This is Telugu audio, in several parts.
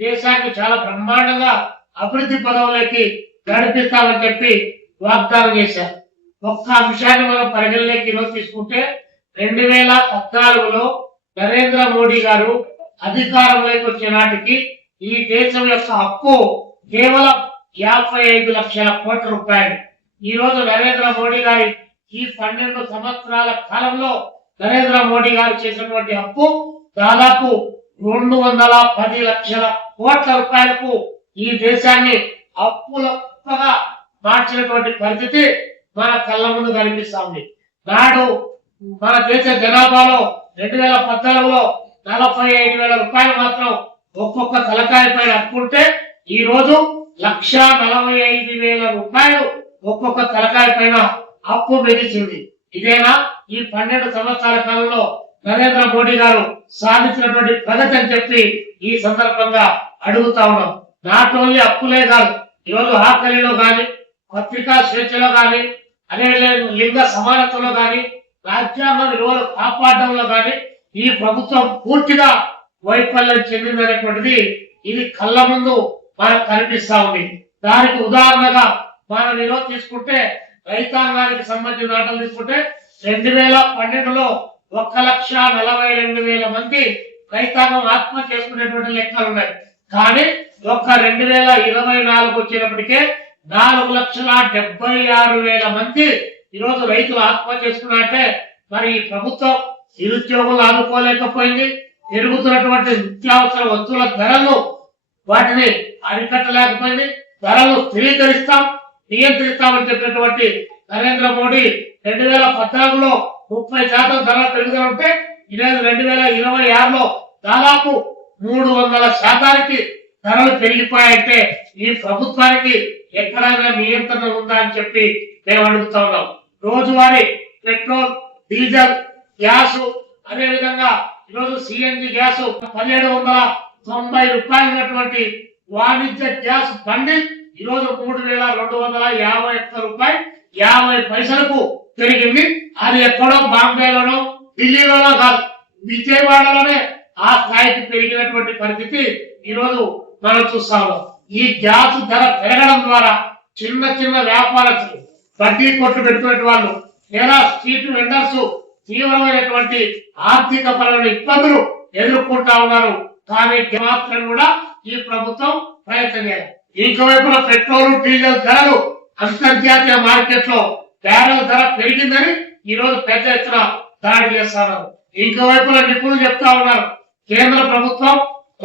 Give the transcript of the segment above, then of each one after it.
దేశాన్ని చాలా బ్రహ్మాండంగా అభివృద్ధి పదవులకి నడిపిస్తామని చెప్పి వాగ్దానం చేశారు. ఒక్క అంశాన్ని మనం పరిగణలోకి ఈరోజు తీసుకుంటే 2014లో నరేంద్ర మోడీ గారు అధికారంలోకి వచ్చిన నాటికి ఈ దేశం యొక్క అప్పు కేవలం 55 లక్షల కోట్ల రూపాయలు. ఈ రోజు నరేంద్ర మోడీ గారి ఈ 12 సంవత్సరాల కాలంలో నరేంద్ర మోడీ గారు చేసినటువంటి అప్పు దాదాపు 210 లక్షల కోట్ల రూపాయలకు ఈ దేశాన్ని అప్పులుగా మార్చినటువంటి పరిస్థితి మన కళ్ళ ముందు కనిపిస్తా ఉంది. నాడు మన దేశ జనాభాలో 2014లో 45,000 రూపాయలు మాత్రం ఒక్కొక్క తలకాయ పైన అప్పుంటే ఈ రోజు 1,45,000 రూపాయలు ఒక్కొక్క తలకాయ పైన అప్పు మెదిచింది. ఇదేనా ఈ 12 సంవత్సరాల కాలంలో నరేంద్ర మోడీ గారు సాధించినటువంటి ప్రగతి అని చెప్పి ఈ సందర్భంగా అడుగుతా ఉన్నాం. నాట్ ఓన్లీ అప్పులే కాదు, ఈరోజు ఆకలిలో గాని, పత్రికా స్వేచ్ఛలో గాని, అదేవిధంగా లింగ సమానతలో గాని, రాజ్యాంగ విలువలు కాపాడడంలో గాని ఈ ప్రభుత్వం పూర్తిగా వైఫల్యం చెందిందనేటువంటిది ఇది కళ్ళ ముందు మనకు కనిపిస్తా ఉంది. దానికి ఉదాహరణగా మనం ఈరోజు తీసుకుంటే రైతాంగానికి సంబంధించిన ఆటలు తీసుకుంటే 2012లో 1,42,000 మంది రైతాంగం ఆత్మహత్య చేసుకునేటువంటి లెక్కలు ఉన్నాయి. కానీ 2024 వచ్చినప్పటికే 4,76,000 మంది ఈరోజు రైతులు ఆత్మహత్య చేసుకున్నట్టే. మరి ఈ ప్రభుత్వం నిరుద్యోగులు ఆదుకోలేకపోయింది. పెరుగుతున్నటువంటి నిత్యావసర వస్తువుల ధరలు వాటిని అరికట్టలేకపోయింది. ధరలు స్థిరీకరిస్తాం, నియంత్రిస్తామని చెప్పినటువంటి నరేంద్ర మోడీ 2014లో 30% ధరల పెరుగుదల ఉంటే ఈరోజు 2026లో దాదాపు 300% ధరలు పెరిగిపోయాయంటే ఈ ప్రభుత్వానికి ఎక్కడైనా నియంత్రణ ఉందా అని చెప్పి మేము అడుగుతా ఉన్నాం. రోజువారీ పెట్రోల్, డీజిల్, గ్యాస్, అదే విధంగా ఈరోజు సిఎన్జి గ్యాస్ 1,790 రూపాయలు వాణిజ్య గ్యాస్ బండిల్ ఈరోజు 3,251 రూపాయలు 50 పైసలకు పెరిగింది. అది ఎక్కడో బాంబేలోనో ఢిల్లీలోనో కాదు, విజయవాడలోనే ఆ స్థాయికి పెరిగినటువంటి పరిస్థితి ఈరోజు మనం చూస్తా ఉన్నాం. ఈ గ్యాస్ ధర పెరగడం ద్వారా చిన్న చిన్న వ్యాపారస్తులు, వడ్డీ కొట్లు పెట్టుకునే వాళ్ళు లేదా స్ట్రీట్ వెండర్స్ తీవ్రమైనటువంటి ఆర్థిక పరమైన ఇబ్బందులు ఎదుర్కొంటా ఉన్నారు. కానీ మాత్రం కూడా ఈ ప్రభుత్వం ప్రయత్నం చేయాలి. ఇంకోవైపున పెట్రోల్, డీజిల్ ధరలు అంతర్జాతీయ మార్కెట్ లో బ్యారెల్ ధర పెరిగిందని ఈ రోజు పెద్ద ఎత్తున దాడి చేస్తున్నారు. ఇంకోవైపున నిపుణులు చెప్తా ఉన్నారు, కేంద్ర ప్రభుత్వం,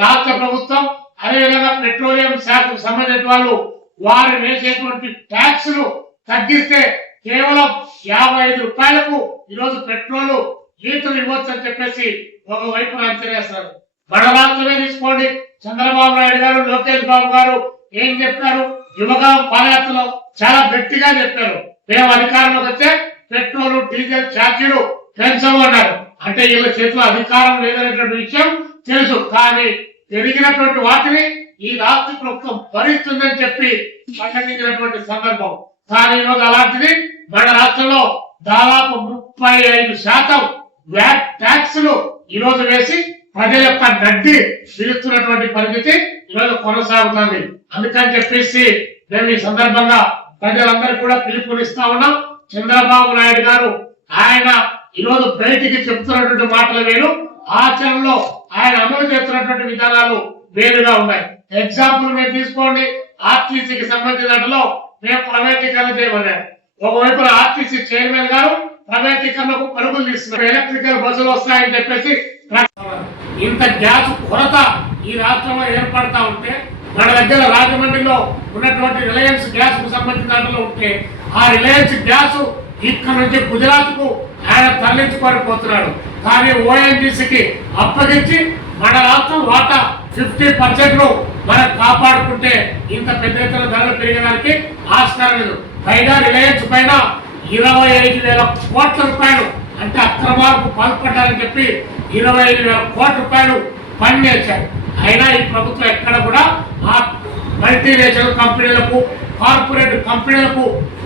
రాష్ట్ర ప్రభుత్వం, అదేవిధంగా పెట్రోలియం శాఖకు సంబంధించిన వాళ్ళు వారు వేసేటువంటి ట్యాక్స్ ను తగ్గిస్తే కేవలం 55 రూపాయలకు ఈరోజు పెట్రోల్ లీటర్ ఇవ్వచ్చు అని చెప్పేసి ఒకవైపు అంచనేస్తారు. మన రాష్ట్రమే తీసుకోండి, చంద్రబాబు నాయుడు గారు, లోకేష్ బాబు గారు ఏం చెప్పారు? యువగలం పాదయాత్రలో చాలా గట్టిగా చెప్పారు, మేము అధికారంలోకి వస్తే పెట్రోల్, డీజిల్ ఛార్జీలు పెంచమన్నారు. అంటే వీళ్ళ చేతిలో అధికారం లేదనేటువంటి విషయం తెలుసు. కానీ పెరిగినటువంటి వాటిని ఈ రాష్ట్ర ప్రభుత్వం భరిస్తుందని చెప్పి ప్రకటించినటువంటి సందర్భం. కానీ ఈరోజు అలాంటిది మన రాష్ట్రంలో దాదాపు 35% వ్యాట్ ట్యాక్స్ లు ఈరోజు వేసి ప్రజల యొక్క నడ్డి పిలుస్తున్నటువంటి పరిస్థితి ఈరోజు కొనసాగుతుంది. అందుకని చెప్పేసి మేము ఈ సందర్భంగా ప్రజలందరూ కూడా పిలుపునిస్తా ఉన్నాం. చంద్రబాబు నాయుడు గారు ఆయన ఈరోజు బయటికి చెప్తున్నటువంటి మాటలు వేరు, ఆచరణలో ఆయన అమలు చేస్తున్నటువంటి విధానాలు వేరుగా ఉన్నాయి. ఎగ్జాంపుల్ మీరు తీసుకోండి, ఆర్టీసీకి సంబంధించినట్లో మేము ప్రైవేటీకరణ చేయమన్నారు. ఒకవైపు ఆర్టీసీ చైర్మన్ గారు ప్రైవేటీకరణకు పరుగులు తీస్తున్నారు. ఎలక్ట్రికల్ బస్సులు వస్తాయని చెప్పేసి ఇంత గ్యాస్ కొరత ఈ రాష్ట్రంలో ఏర్పడతా ఉంటే మన దగ్గర రాజమండ్రిలో ఉన్నటువంటి రిలయన్స్ గ్యాస్ కు సంబంధించిన దాంట్లో ఉంటే ఆ రిలయన్స్ గ్యాస్ ఇక్కడ నుంచి గుజరాత్ కు ఆయన తరలించుకొని పోతున్నాడు. కానీ ఓఎన్జీసీకి అప్పగించి మన రాష్ట్రం వాటా 50% మనం కాపాడుకుంటే ఇంత పెద్ద ఎత్తున ధరలు పెరిగడానికి ఆస్కారం లేదు. పైగా రిలయన్స్ పైన 25,000 కోట్ల రూపాయలు అంటే అక్రమాలకు పాల్పడ్డారని చెప్పి 25,000 కోట్ల రూపాయలు పన్నేశారు. అయినా ఈ ప్రభుత్వం ఎక్కడ కూడా ఆ మల్టీనేషనల్ కంపెనీలకు కార్పొరేట్ కంపెనీలకు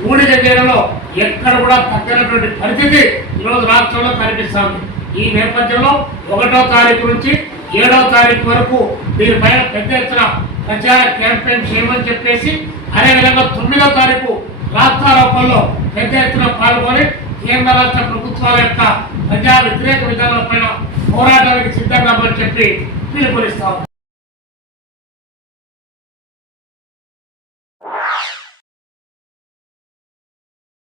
ఊడిగ చేయడంలో ఎక్కడ కూడా తగ్గనటువంటి పరిస్థితి ఈరోజు రాష్ట్రంలో కనిపిస్తోంది. ఈ నేపథ్యంలో 1వ తారీఖు నుంచి 7వ తారీఖు వరకు దీనిపైన పెద్ద ఎత్తున ప్రచార క్యాంపెయిన్ చేయమని చెప్పేసి, అదేవిధంగా 9వ తారీఖు రాస్తారోపణలో పెద్ద ఎత్తున పాల్గొని కేంద్ర రాష్ట్ర ప్రభుత్వాల యొక్క ప్రజా వ్యతిరేక విధానాలపైన పోరాటానికి సిద్ధంగా చెప్పి పిలుపునిస్తాం.